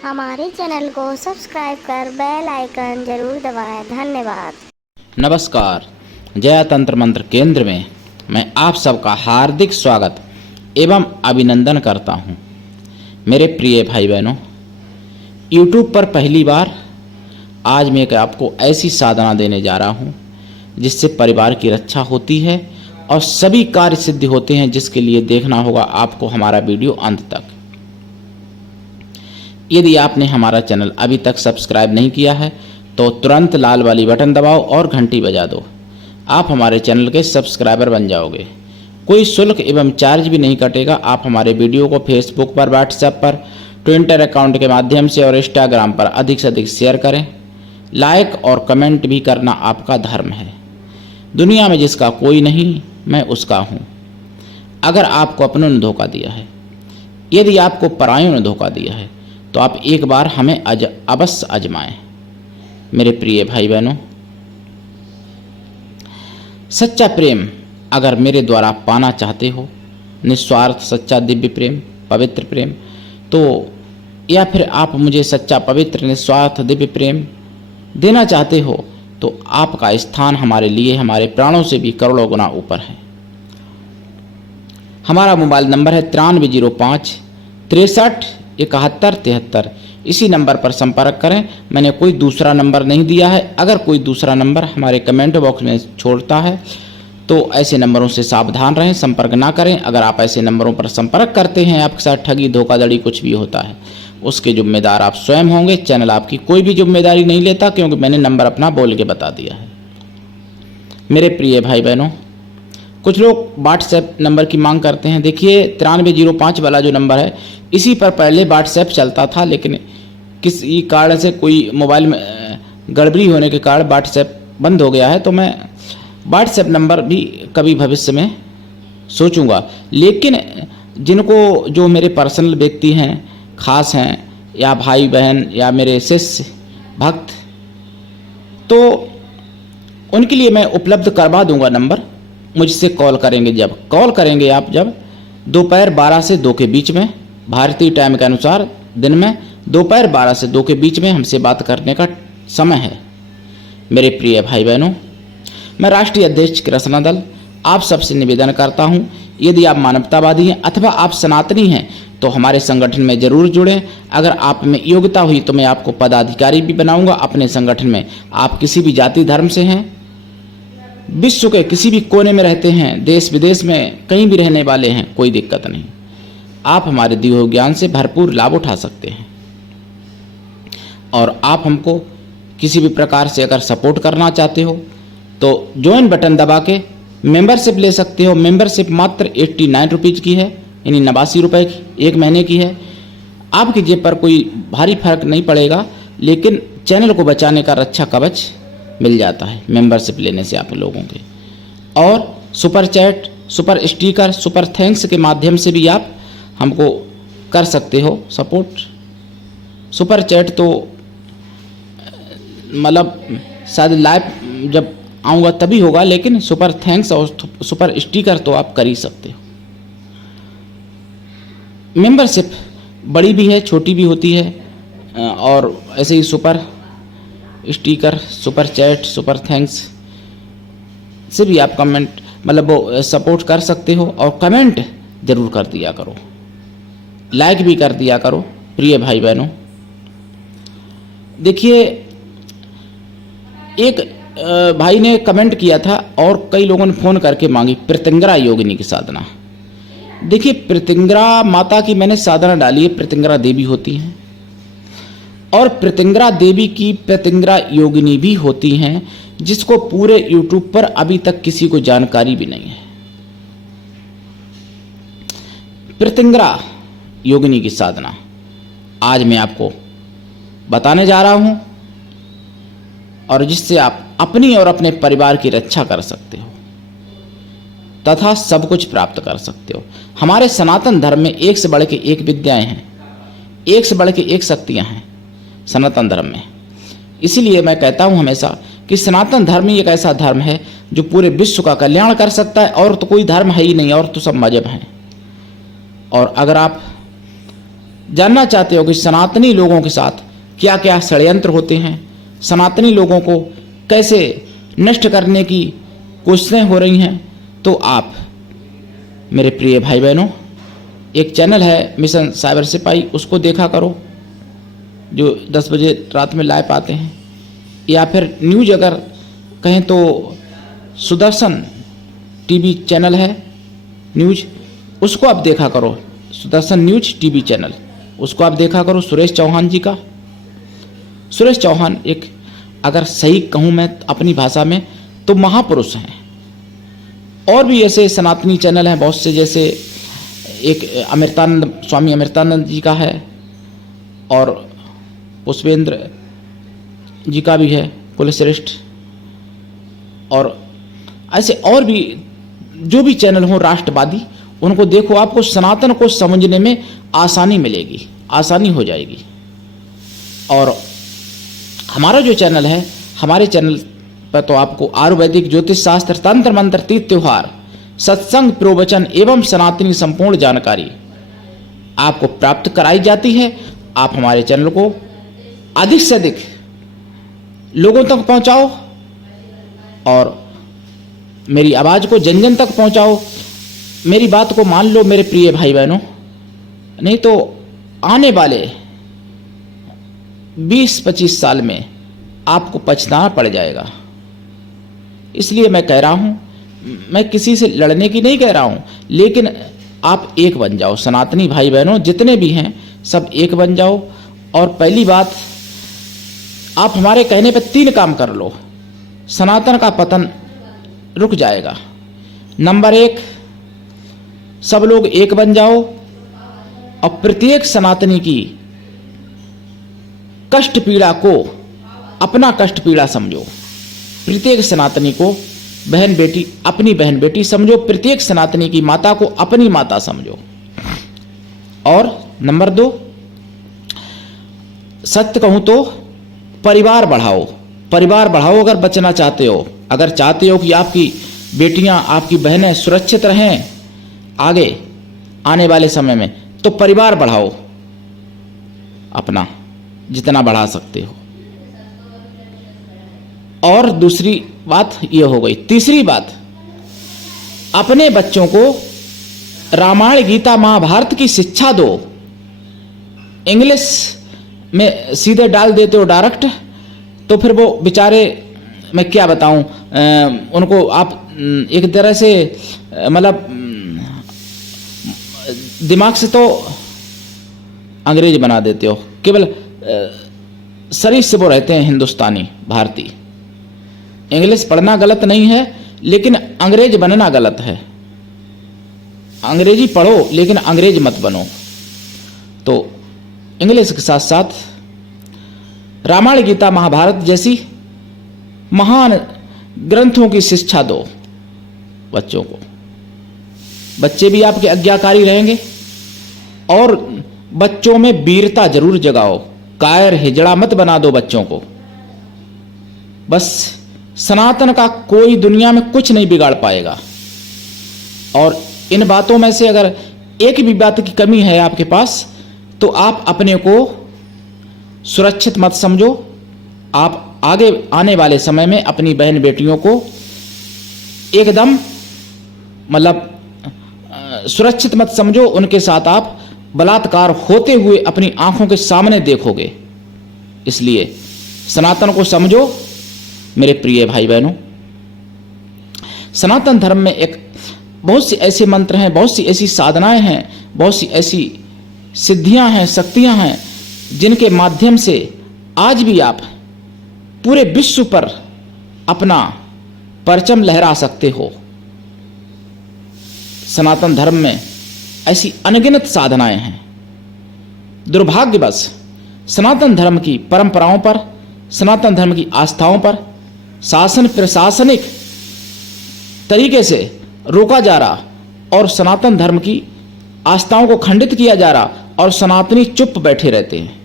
हमारे चैनल को सब्सक्राइब कर बेल आइकन जरूर दबाएं। धन्यवाद। नमस्कार। जया तंत्र मंत्र केंद्र में मैं आप सबका हार्दिक स्वागत एवं अभिनंदन करता हूं। मेरे प्रिय भाई बहनों, YouTube पर पहली बार आज मैं आपको ऐसी साधना देने जा रहा हूं जिससे परिवार की रक्षा होती है और सभी कार्य सिद्ध होते हैं, जिसके लिए देखना होगा आपको हमारा वीडियो अंत तक। यदि आपने हमारा चैनल अभी तक सब्सक्राइब नहीं किया है तो तुरंत लाल वाली बटन दबाओ और घंटी बजा दो। आप हमारे चैनल के सब्सक्राइबर बन जाओगे। कोई शुल्क एवं चार्ज भी नहीं कटेगा। आप हमारे वीडियो को फेसबुक पर, व्हाट्सएप पर, ट्विटर अकाउंट के माध्यम से और इंस्टाग्राम पर अधिक से अधिक शेयर करें। लाइक और कमेंट भी करना आपका धर्म है। दुनिया में जिसका कोई नहीं, मैं उसका हूँ। अगर आपको अपनों ने धोखा दिया है, यदि आपको परायों ने धोखा दिया है, तो आप एक बार हमें अवश्य आजमाएं। मेरे प्रिय भाई बहनों, सच्चा प्रेम अगर मेरे द्वारा पाना चाहते हो, निस्वार्थ सच्चा दिव्य प्रेम, पवित्र प्रेम, तो या फिर आप मुझे सच्चा पवित्र निस्वार्थ दिव्य प्रेम देना चाहते हो, तो आपका स्थान हमारे लिए हमारे प्राणों से भी करोड़ों गुना ऊपर है। हमारा मोबाइल नंबर है 9305 63 71 73। इसी नंबर पर संपर्क करें। मैंने कोई दूसरा नंबर नहीं दिया है। अगर कोई दूसरा नंबर हमारे कमेंट बॉक्स में छोड़ता है तो ऐसे नंबरों से सावधान रहें, संपर्क ना करें। अगर आप ऐसे नंबरों पर संपर्क करते हैं, आपके साथ ठगी, धोखाधड़ी कुछ भी होता है, उसके जिम्मेदार आप स्वयं होंगे। चैनल आपकी कोई भी जिम्मेदारी नहीं लेता, क्योंकि मैंने नंबर अपना बोल के बता दिया है। मेरे प्रिय भाई बहनों, कुछ लोग व्हाट्सएप नंबर की मांग करते हैं। देखिए, 9305 वाला जो नंबर है, इसी पर पहले व्हाट्सएप चलता था, लेकिन किसी कारण से कोई मोबाइल में गड़बड़ी होने के कारण व्हाट्सएप बंद हो गया है। तो मैं व्हाट्सएप नंबर भी कभी भविष्य में सोचूंगा। लेकिन जिनको, जो मेरे पर्सनल व्यक्ति हैं, खास हैं, या भाई बहन या मेरे शिष्य भक्त, तो उनके लिए मैं उपलब्ध करवा दूंगा नंबर। मुझसे कॉल करेंगे, जब कॉल करेंगे आप, जब दोपहर 12 से 2 के बीच में, भारतीय टाइम के अनुसार दिन में दोपहर 12 से 2 के बीच में हमसे बात करने का समय है। मेरे प्रिय भाई बहनों, मैं राष्ट्रीय अध्यक्ष कृष्णा दल आप सबसे निवेदन करता हूं, यदि आप मानवतावादी हैं अथवा आप सनातनी हैं तो हमारे संगठन में जरूर जुड़ें। अगर आप में योग्यता हुई तो मैं आपको पदाधिकारी भी बनाऊंगा अपने संगठन में। आप किसी भी जाति धर्म से हैं, विश्व के किसी भी कोने में रहते हैं, देश विदेश में कहीं भी रहने वाले हैं, कोई दिक्कत नहीं। आप हमारे दिए हुए ज्ञान से भरपूर लाभ उठा सकते हैं। और आप हमको किसी भी प्रकार से अगर सपोर्ट करना चाहते हो तो ज्वाइन बटन दबा के मेंबरशिप ले सकते हो। मेंबरशिप मात्र 89 रुपीज़ की है, यानी 89 रुपये की 1 महीने की है। आपकी जेब पर कोई भारी फर्क नहीं पड़ेगा, लेकिन चैनल को बचाने का रक्षा कवच मिल जाता है मेंबरशिप लेने से आप लोगों के। और super chat, super sticker, super thanks के माध्यम से भी आप हमको कर सकते हो सपोर्ट। सुपर चैट तो मतलब शायद लाइव जब आऊँगा तभी होगा, लेकिन सुपर थैंक्स और सुपर स्टिकर तो आप कर ही सकते हो। मेंबरशिप बड़ी भी है, छोटी भी होती है, और ऐसे ही super sticker, super chat, super thanks से भी आप कमेंट मतलब वो सपोर्ट कर सकते हो। और कमेंट जरूर कर दिया करो, लाइक भी कर दिया करो। प्रिय भाई बहनों, देखिए, एक भाई ने कमेंट किया था और कई लोगों ने फ़ोन करके मांगी प्रत्यंगरा योगिनी की साधना। देखिए, प्रत्यंगरा माता की मैंने साधना डाली है। प्रत्यंगरा देवी होती हैं और प्रत्यंगरा देवी की प्रत्यंगरा योगिनी भी होती हैं, जिसको पूरे YouTube पर अभी तक किसी को जानकारी भी नहीं है। प्रत्यंगरा योगिनी की साधना आज मैं आपको बताने जा रहा हूं, और जिससे आप अपनी और अपने परिवार की रक्षा कर सकते हो तथा सब कुछ प्राप्त कर सकते हो। हमारे सनातन धर्म में एक से बढ़ के एक विद्याएं हैं, एक से बढ़ के एक शक्तियां हैं सनातन धर्म में। इसीलिए मैं कहता हूं हमेशा कि सनातन धर्म ही एक ऐसा धर्म है जो पूरे विश्व का कल्याण कर सकता है। और तो कोई धर्म है ही नहीं, और तो सब मजहब हैं। और अगर आप जानना चाहते हो कि सनातनी लोगों के साथ क्या क्या षड्यंत्र होते हैं, सनातनी लोगों को कैसे नष्ट करने की कोशिशें हो रही हैं, तो आप मेरे प्रिय भाई बहनों एक चैनल है मिशन साइबर सिपाही, उसको देखा करो जो 10 बजे रात में लाइव आते हैं, या फिर न्यूज अगर कहें तो सुदर्शन टीवी चैनल है न्यूज, उसको आप देखा करो, सुदर्शन न्यूज टीवी चैनल, उसको आप देखा करो सुरेश चौहान जी का। सुरेश चौहान एक, अगर सही कहूँ मैं अपनी भाषा में, तो महापुरुष हैं। और भी ऐसे सनातनी चैनल हैं बहुत से, जैसे एक अमृतानंद स्वामी अमृतानंद जी का है, और पुष्पेंद्र जी का भी है कुलश्रेष्ठ, और ऐसे और भी जो भी चैनल हो राष्ट्रवादी, उनको देखो, आपको सनातन को समझने में आसानी मिलेगी, आसानी हो जाएगी। और हमारा जो चैनल है, हमारे चैनल पर तो आपको आयुर्वेदिक, ज्योतिष शास्त्र, तंत्र मंत्र, तीर्थ त्योहार, सत्संग, प्रवचन एवं सनातनी संपूर्ण जानकारी आपको प्राप्त कराई जाती है। आप हमारे चैनल को अधिक से अधिक लोगों तक पहुंचाओ और मेरी आवाज को जन जन तक पहुंचाओ। मेरी बात को मान लो मेरे प्रिय भाई बहनों, नहीं तो आने वाले 20-25 साल में आपको पछताना पड़ जाएगा। इसलिए मैं कह रहा हूं, मैं किसी से लड़ने की नहीं कह रहा हूं, लेकिन आप एक बन जाओ। सनातनी भाई बहनों जितने भी हैं सब एक बन जाओ। और पहली बात, आप हमारे कहने पर 3 काम कर लो, सनातन का पतन रुक जाएगा। नंबर 1, सब लोग एक बन जाओ और प्रत्येक सनातनी की कष्ट पीड़ा को अपना कष्ट पीड़ा समझो। प्रत्येक सनातनी को बहन बेटी, अपनी बहन बेटी समझो। प्रत्येक सनातनी की माता को अपनी माता समझो। और नंबर 2, सत्य कहूं तो परिवार बढ़ाओ। परिवार बढ़ाओ अगर बचना चाहते हो, अगर चाहते हो कि आपकी बेटियां, आपकी बहनें सुरक्षित रहें आगे आने वाले समय में, तो परिवार बढ़ाओ अपना, जितना बढ़ा सकते हो। और दूसरी बात ये हो गई। तीसरी बात, अपने बच्चों को रामायण, गीता, महाभारत की शिक्षा दो। इंग्लिश में सीधे डाल देते हो डायरेक्ट, तो फिर वो बेचारे, मैं क्या बताऊं, उनको आप एक तरह से मतलब दिमाग से तो अंग्रेज बना देते हो। केवल शरीर से वो रहते हैं हिंदुस्तानी, भारतीय। इंग्लिश पढ़ना गलत नहीं है, लेकिन अंग्रेज बनना गलत है। अंग्रेजी पढ़ो लेकिन अंग्रेज मत बनो। तो इंग्लिश के साथ साथ रामायण, गीता, महाभारत जैसी महान ग्रंथों की शिक्षा दो बच्चों को। बच्चे भी आपके आज्ञाकारी रहेंगे। और बच्चों में वीरता जरूर जगाओ, कायर हिजड़ा मत बना दो बच्चों को। बस सनातन का कोई दुनिया में कुछ नहीं बिगाड़ पाएगा। और इन बातों में से अगर एक भी बात की कमी है आपके पास, तो आप अपने को सुरक्षित मत समझो। आप आगे आने वाले समय में अपनी बहन बेटियों को एकदम मतलब सुरक्षित मत समझो। उनके साथ आप बलात्कार होते हुए अपनी आंखों के सामने देखोगे। इसलिए सनातन को समझो मेरे प्रिय भाई बहनों। सनातन धर्म में एक बहुत सी ऐसे मंत्र हैं, बहुत सी ऐसी साधनाएं हैं, बहुत सी ऐसी सिद्धियां हैं, शक्तियां हैं, जिनके माध्यम से आज भी आप पूरे विश्व पर अपना परचम लहरा सकते हो। सनातन धर्म में ऐसी अनगिनत साधनाएं हैं। दुर्भाग्यवश सनातन धर्म की परंपराओं पर, सनातन धर्म की आस्थाओं पर शासन प्रशासनिक तरीके से रोका जा रहा और सनातन धर्म की आस्थाओं को खंडित किया जा रहा, और सनातनी चुप बैठे रहते हैं।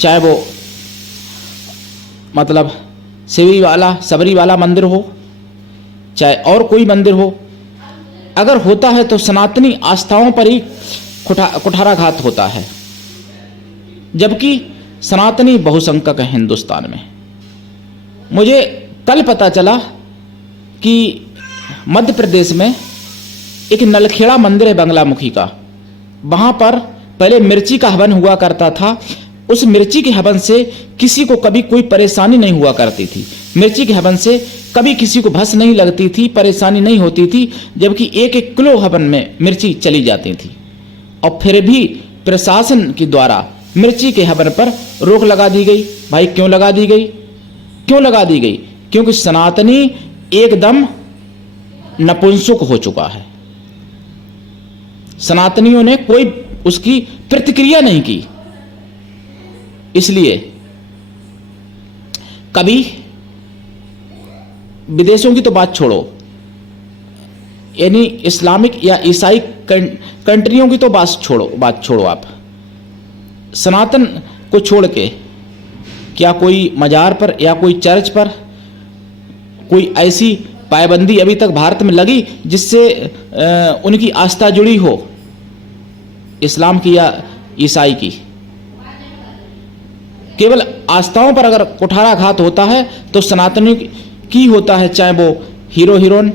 चाहे वो मतलब सबरी वाला मंदिर हो, चाहे और कोई मंदिर हो, अगर होता है तो सनातनी आस्थाओं पर ही कुठाराघात होता है, जबकि सनातनी बहुसंख्यक है हिंदुस्तान में। मुझे कल पता चला कि मध्य प्रदेश में एक नलखेड़ा मंदिर है बंगलामुखी का, वहां पर पहले मिर्ची का हवन हुआ करता था। उस मिर्ची के हवन से किसी को कभी कोई परेशानी नहीं हुआ करती थी, मिर्ची के हवन से कभी किसी को भस नहीं लगती थी, परेशानी नहीं होती थी, जबकि 1-1 किलो हवन में मिर्ची चली जाती थी। और फिर भी प्रशासन के द्वारा मिर्ची के हवन पर रोक लगा दी गई। भाई क्यों लगा दी गई? क्यों लगा दी गई? क्योंकि सनातनी एकदम नपुंसक हो चुका है। सनातनियों ने कोई उसकी प्रतिक्रिया नहीं की। इसलिए कभी विदेशों की तो बात छोड़ो, यानी इस्लामिक या ईसाई कंट्रियों की तो बात छोड़ो आप, सनातन को छोड़ के क्या कोई मजार पर या कोई चर्च पर कोई ऐसी पाबंदी अभी तक भारत में लगी जिससे उनकी आस्था जुड़ी हो, इस्लाम की या ईसाई की? केवल आस्थाओं पर अगर कुठाराघात होता है तो सनातनी की होता है, चाहे वो हीरो हीरोइन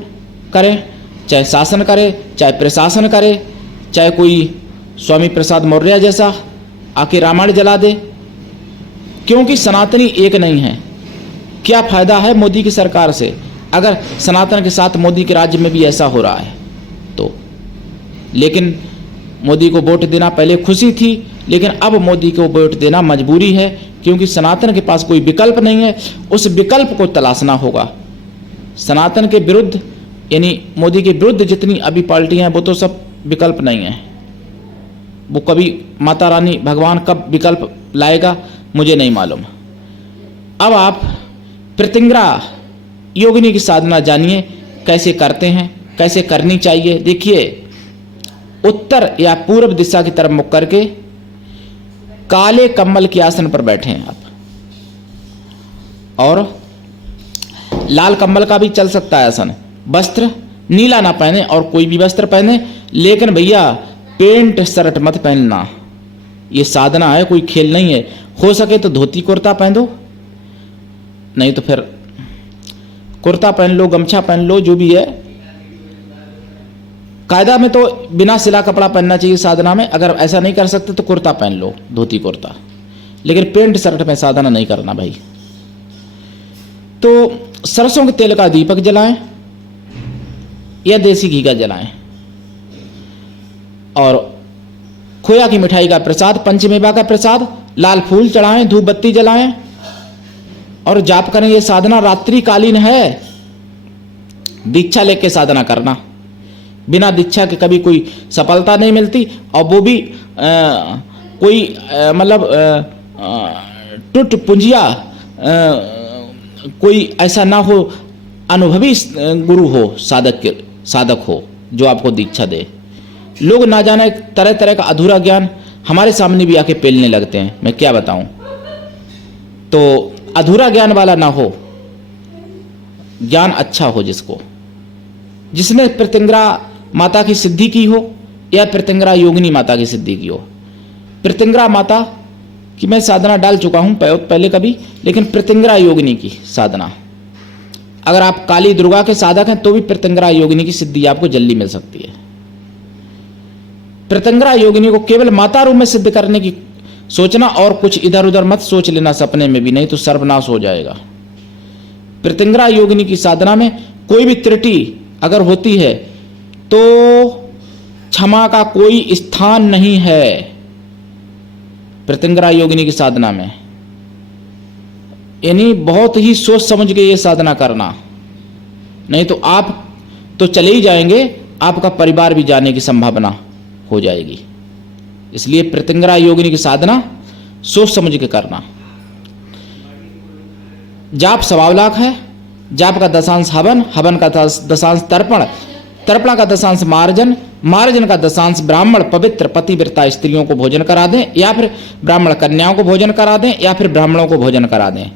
करे, चाहे शासन करे, चाहे प्रशासन करे, चाहे कोई स्वामी प्रसाद मौर्य जैसा आके रामायण जला दे, क्योंकि सनातनी एक नहीं है। क्या फायदा है मोदी की सरकार से अगर सनातन के साथ मोदी के राज्य में भी ऐसा हो रहा है तो? लेकिन मोदी को वोट देना पहले खुशी थी, लेकिन अब मोदी को वोट देना मजबूरी है, क्योंकि सनातन के पास कोई विकल्प नहीं है। उस विकल्प को तलाशना होगा। सनातन के विरुद्ध यानी मोदी के विरुद्ध जितनी अभी पार्टियां हैं वो तो सब विकल्प नहीं है। वो कभी माता रानी भगवान कब विकल्प लाएगा मुझे नहीं मालूम। अब आप प्रतिंग्रा योगिनी की साधना जानिए कैसे करते हैं, कैसे करनी चाहिए। देखिए, उत्तर या पूर्व दिशा की तरफ मुख करके काले कम्बल के आसन पर बैठे हैं आप, और लाल कम्बल का भी चल सकता है आसन। वस्त्र नीला ना पहने और कोई भी वस्त्र पहने, लेकिन भैया पेंट शर्ट मत पहनना। ये साधना है, कोई खेल नहीं है। हो सके तो धोती कुर्ता पहन दो, नहीं तो फिर कुर्ता पहन लो, गमछा पहन लो, जो भी है। कायदा में तो बिना सिला कपड़ा पहनना चाहिए साधना में। अगर ऐसा नहीं कर सकते तो कुर्ता पहन लो, धोती कुर्ता, लेकिन पेंट शर्ट में साधना नहीं करना भाई। तो सरसों के तेल का दीपक जलाएं या देसी घी का जलाएं, और खोया की मिठाई का प्रसाद, पंचमेवा का प्रसाद, लाल फूल चढ़ाएं, धूप बत्ती जलाएं और जाप करें। ये साधना रात्रिकालीन है, दीक्षा लेके साधना करना। बिना दीक्षा के कभी कोई सफलता नहीं मिलती, और वो भी कोई मतलब टूट पुंजिया कोई ऐसा ना हो, अनुभवी गुरु हो, साधक हो जो आपको दीक्षा दे। लोग ना जाने तरह तरह का अधूरा ज्ञान हमारे सामने भी आके पेलने लगते हैं, मैं क्या बताऊं। तो अधूरा ज्ञान वाला ना हो, ज्ञान अच्छा हो, जिसने प्रतिंग्रा माता की सिद्धि की हो या प्रतिंग्रा योगिनी माता की सिद्धि की हो। प्रतिंग्रा माता की मैं साधना डाल चुका हूं पहले कभी, लेकिन प्रतिंग्रा योगिनी की साधना, अगर आप काली दुर्गा के साधक हैं तो भी प्रतिंग्रा योगिनी की सिद्धि आपको जल्दी मिल सकती है। प्रतिंग्रा योगिनी को केवल माता रूप में सिद्ध करने की सोचना, और कुछ इधर उधर मत सोच लेना सपने में भी, नहीं तो सर्वनाश हो जाएगा। प्रतिंग्रा योगिनी की साधना में कोई भी त्रुटि अगर होती है तो क्षमा का कोई स्थान नहीं है। प्रतिंग्रा योगिनी की साधना में यानी बहुत ही सोच समझ के ये साधना करना, नहीं तो आप तो चले ही जाएंगे, आपका परिवार भी जाने की संभावना हो जाएगी। इसलिए प्रतिंग्रा योगिनी की साधना सोच समझ के करना। जाप 1.25 लाख है। जाप का 10 हवन, हवन का 10 तर्पण, तर्पण का 10 मार्जन, मार्जन का 10 ब्राह्मण पवित्र पतिव्रता स्त्रियों को भोजन करा दें, या फिर ब्राह्मण कन्याओं को भोजन करा दें, या फिर ब्राह्मणों को भोजन करा दें।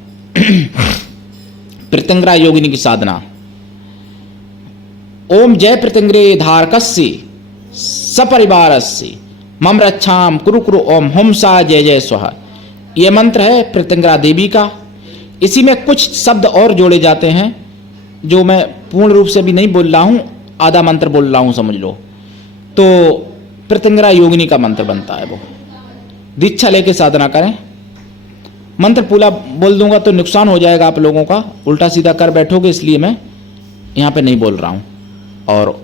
प्रतिंग्रा योगिनी की साधना। ओम जय प्रतिंग्रे धारकस्य सपरिवारस्य मम रक्षाम कुरु कुरु ओम हुम सा जय जय स्वाहा। ये मंत्र है प्रत्यंगरा देवी का। इसी में कुछ शब्द और जोड़े जाते हैं जो मैं पूर्ण रूप से भी नहीं बोल रहा हूँ, आधा मंत्र बोल रहा हूँ समझ लो। तो प्रत्यंगरा योगिनी का मंत्र बनता है वो। दीक्षा लेके साधना करें। मंत्र पूरा बोल दूंगा तो नुकसान हो जाएगा आप लोगों का, उल्टा सीधा कर बैठोगे, इसलिए मैं यहाँ पे नहीं बोल रहा हूँ। और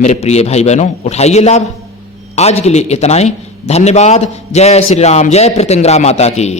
मेरे प्रिय भाई बहनों, उठाइए लाभ। आज के लिए इतना ही। धन्यवाद। जय श्री राम, जय प्रत्यंगरा माता की।